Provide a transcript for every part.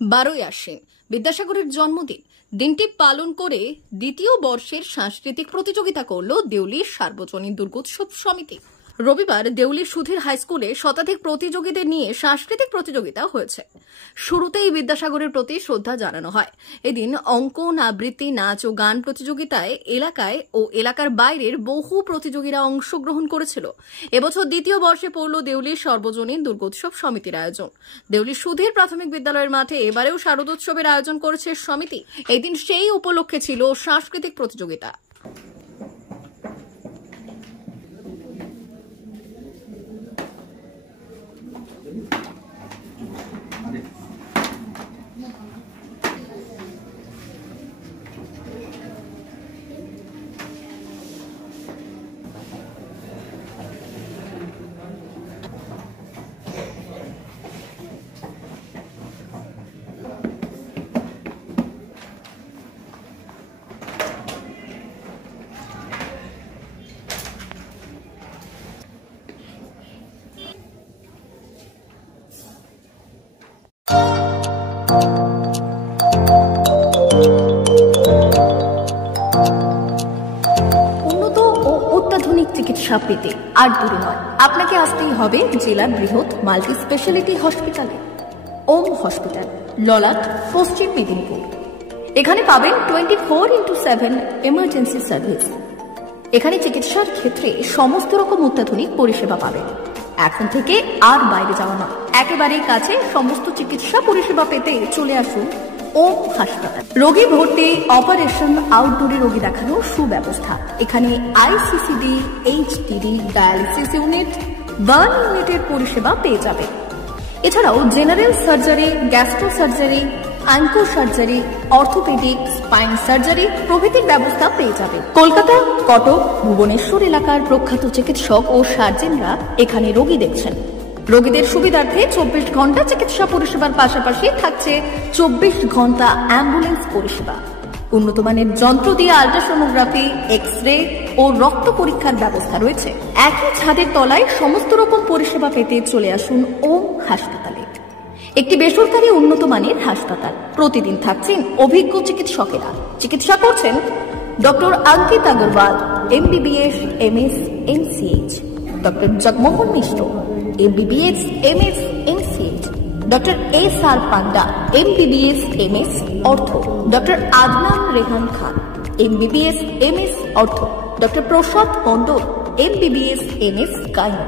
12ই আশ্বিন বিদ্যাসাগরের জন্মদিন। দিনটি পালন করে দ্বিতীয় বর্ষের সাংস্কৃতিক প্রতিযোগিতা করল দেউলি সার্বজনীন দুর্গোৎসব সমিতি। রবিবার দেউলির সুধীর হাইস্কুলে শতাধিক প্রতিযোগীদের নিয়ে সাংস্কৃতিক প্রতিযোগিতা হয়েছে। শুরুতেই বিদ্যাসাগরের প্রতি শ্রদ্ধা জানানো হয়। এদিন অঙ্কন, আবৃত্তি, নাচ ও গান প্রতিযোগিতায় এলাকায় ও এলাকার বাইরের বহু প্রতিযোগীরা অংশগ্রহণ করেছিল। এবছর দ্বিতীয় বর্ষে পড়ল দেউলির সর্বজনীন দুর্গোৎসব সমিতির আয়োজন। দেউলির সুধীর প্রাথমিক বিদ্যালয়ের মাঠে এবারেও শারদোৎসবের আয়োজন করেছে সমিতি। এদিন সেই উপলক্ষে ছিল সাংস্কৃতিক প্রতিযোগিতা। উন্নত ও অত্যাধুনিক চিকিৎসা পেতে আর দূরে নয়, আপনাকে আসতেই হবে জেলার বৃহৎ মাল্টি স্পেশালিটি হসপিটালে। ওম হসপিটাল, ললাট, পশ্চিম মেদিনীপুর। এখানে পাবেন 24x7 এমার্জেন্সি সার্ভিস। এখানে চিকিৎসার ক্ষেত্রে সমস্ত রকম অত্যাধুনিক পরিষেবা পাবেন। এখন থেকে আর বাইরে যাওয়া নয়, একেবারেই কাছে সমস্ত চিকিৎসা পরিষেবা পেতে চলে আসুন ওম হাসপাতাল। রোগী ভর্তি, অপারেশন, আউটডোরে রোগী দেখানোর সুব্যবস্থা। এখানে ICCD, HDD, dialysis unit, burn ইউনিটের পরিষেবা পেয়ে যাবে। এছাড়াও general surgery, gastro surgery, onco surgery, orthopaedic, spine surgery প্রভৃতির ব্যবস্থা পেয়ে যাবে। কলকাতা, কটক, ভুবনেশ্বর এলাকার প্রখ্যাত চিকিৎসক ও সার্জেনরা এখানে রোগী দেখছেন। রোগীদের সুবিধার্থে 24 ঘন্টা চিকিৎসা পরিষেবার পাশাপাশি থাকছে 24 ঘন্টা অ্যাম্বুলেন্স পরিষেবা। উন্নত মানের যন্ত্র দিয়ে আল্ট্রাসোনোগ্রাফি, এক্স-রে ও রক্ত পরীক্ষার ব্যবস্থা রয়েছে। একই ছাদের তলায় সমস্ত রকম পরিষেবা পেতে চলে আসুন ওম হাসপাতালে। একটি বেসরকারি উন্নত মানের হাসপাতাল। প্রতিদিন থাকছেন অভিজ্ঞ চিকিৎসকেরা। চিকিৎসা করছেন doctor Ankit Agarwal, MBBS, MS, MCH, doctor Jagmohan Mishra, MBBS, MS, MCH, doctor SR Panda, MBBS, MS, ortho, doctor Adnan Rehan Khan, MBBS, MS, ortho, doctor Prasad Mondal, MBBS, MS, gyno,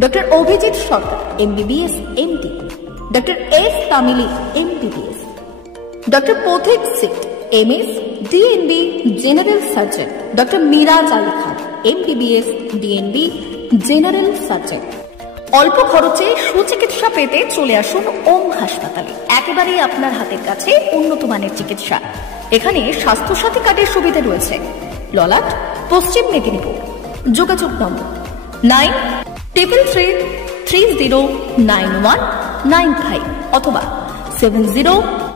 doctor Abhijit Sarkar, MBBS, MD, doctor S Tamili, MBBS, doctor Pathik Sit, MS, DNB, general surgeon, doctor Miraj Ali Khan, MBBS, DNB, general surgeon. অল্প খরচে সুচিকিৎসা পেতে চলে আসুন ওম হাসপাতালে। একেবারেই আপনার হাতের কাছে উন্নত মানের চিকিৎসা। এখানে স্বাস্থ্যসাথী কার্ডের সুবিধা রয়েছে। ললাট, পশ্চিম মেদিনীপুর। যোগাযোগ নম্বর 9333309195 অথবা 70